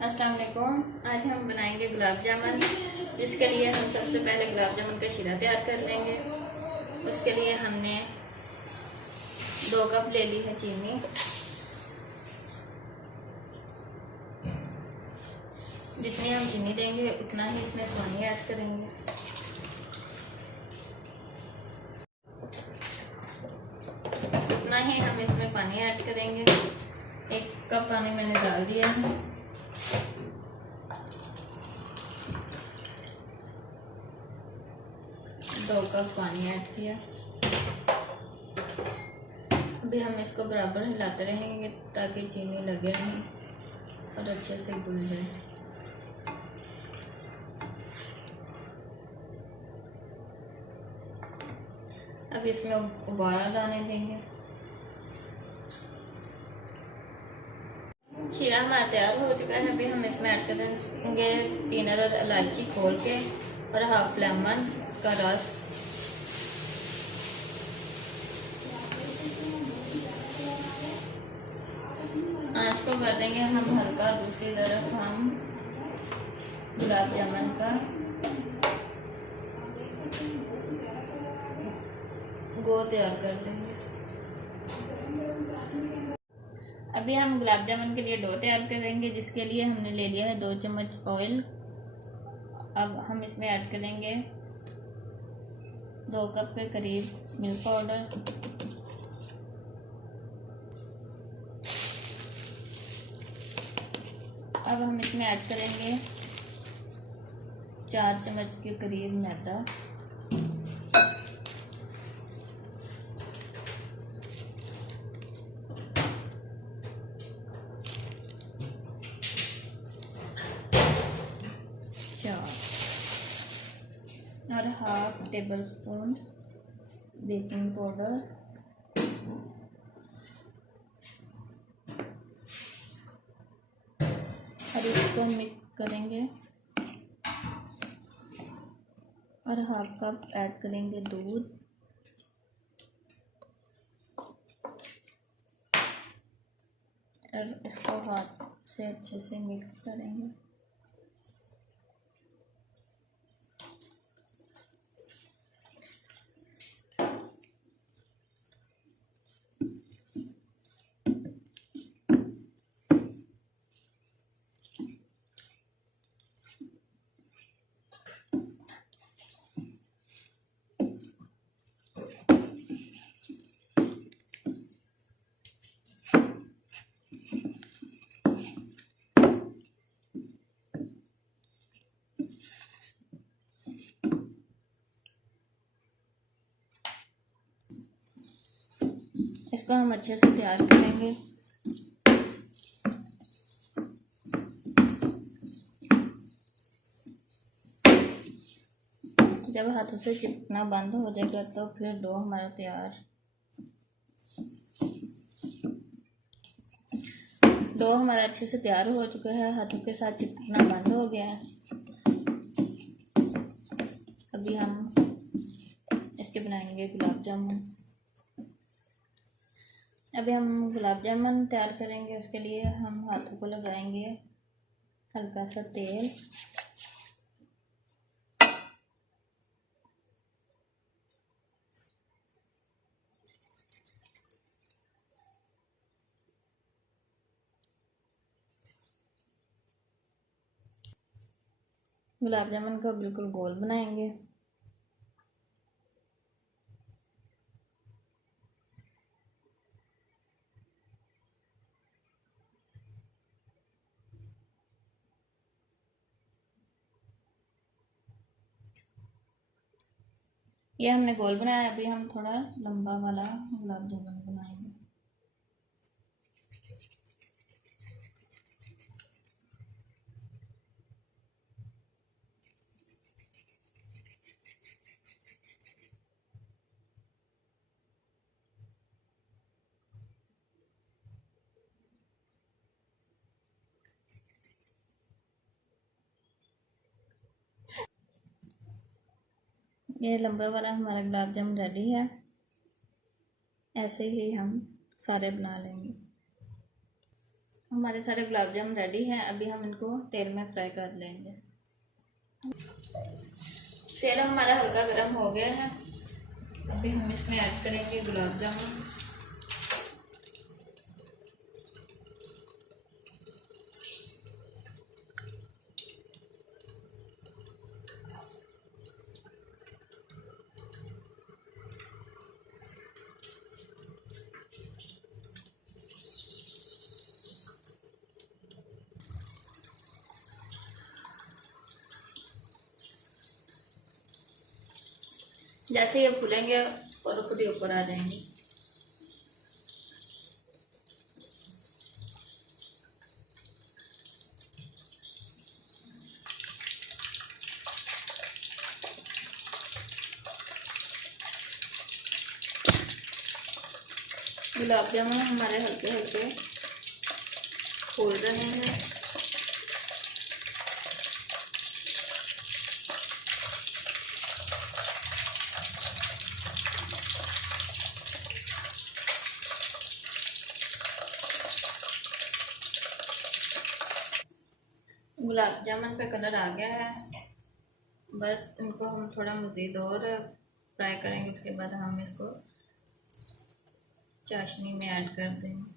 अस्सलाम वालेकुम। आज हम बनाएंगे गुलाब जामुन। इसके लिए हम सबसे पहले गुलाब जामुन का शीरा तैयार कर लेंगे। उसके लिए हमने 2 कप ले ली है चीनी। जितनी हम चीनी लेंगे उतना ही इसमें पानी ऐड करेंगे। उतना ही हम इसमें पानी ऐड करेंगे। 1 कप पानी मैंने डाल दिया है। दो कप पानी ऐड किया। अभी हम इसको बराबर हिलाते रहेंगे ताकि चीनी लगे नहीं और अच्छे से घुल जाए। अब इसमें उबाल आने देंगे। शीरा हमारा तैयार हो चुका है। अभी हम इसमें ऐड करेंगे 3 अदद इलायची खोल के और हाफ लेमन का रस। आँच को कर देंगे हम हल्का। दूसरी तरफ हम गुलाब जामुन का गो तैयार कर लेंगे। अभी हम गुलाब जामुन के लिए डो तैयार करेंगे, जिसके लिए हमने ले लिया है 2 चम्मच ऑयल। अब हम इसमें ऐड करेंगे 2 कप के करीब मिल्क पाउडर, अब हम इसमें ऐड करेंगे 4 चम्मच के करीब मैदा, और half table spoon baking powder, और इसको मिक्स करेंगे और हाफ कप ऐड करेंगे दूध, और इसको हाथ से अच्छे से मिक्स करेंगे। इसको हम अच्छे से तैयार करेंगे। जब हाथों से चिपकना बंद हो जाएगा तो फिर डो हमारा तैयार। डो हमारा अच्छे से तैयार हो चुका है, हाथों के साथ चिपकना बंद हो गया है। अभी हम इसके बनाएंगे गुलाब जामुन। अभी हम गुलाब जामुन तैयार करेंगे। उसके लिए हम हाथों को लगाएंगे हल्का सा तेल, गुलाब जामुन का बिल्कुल गोल बनाएंगे। ये हमने गोल बनाया। अभी हम थोड़ा लंबा वाला गुलाब जामुन बनाएंगे। ये लंबा वाला हमारा गुलाब जामुन रेडी है। ऐसे ही हम सारे बना लेंगे। हमारे सारे गुलाब जामुन रेडी हैं। अभी हम इनको तेल में फ्राई कर लेंगे। तेल हमारा हल्का गर्म हो गया है। अभी हम इसमें ऐड करेंगे गुलाब जामुन। जैसे ये फूलेंगे और खुद ही ऊपर आ जाएंगे। गुलाब जामुन हमारे हल्के हल्के फूल रहे हैं। गुलाब जामुन का कलर आ गया है। बस इनको हम थोड़ा मज़ीद और फ्राई करेंगे। उसके बाद हम इसको चाशनी में ऐड कर देंगे।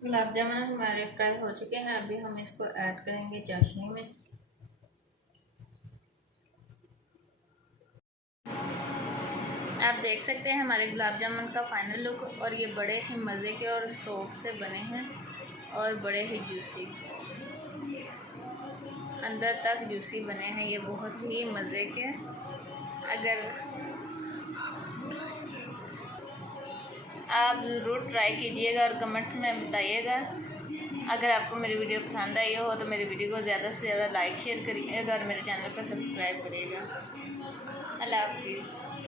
गुलाब जामुन हमारे फ्राई हो चुके हैं। अभी हम इसको ऐड करेंगे चाशनी में। आप देख सकते हैं हमारे गुलाब जामुन का फाइनल लुक, और ये बड़े ही मज़े के और सॉफ्ट से बने हैं और बड़े ही जूसी, अंदर तक जूसी बने हैं। ये बहुत ही मज़े के। अगर आप ज़रूर ट्राई कीजिएगा और कमेंट में बताइएगा। अगर आपको मेरी वीडियो पसंद आई हो तो मेरी वीडियो को ज़्यादा से ज़्यादा लाइक शेयर करिएगा और मेरे चैनल को सब्सक्राइब करिएगा। अल्लाह हाफिज़।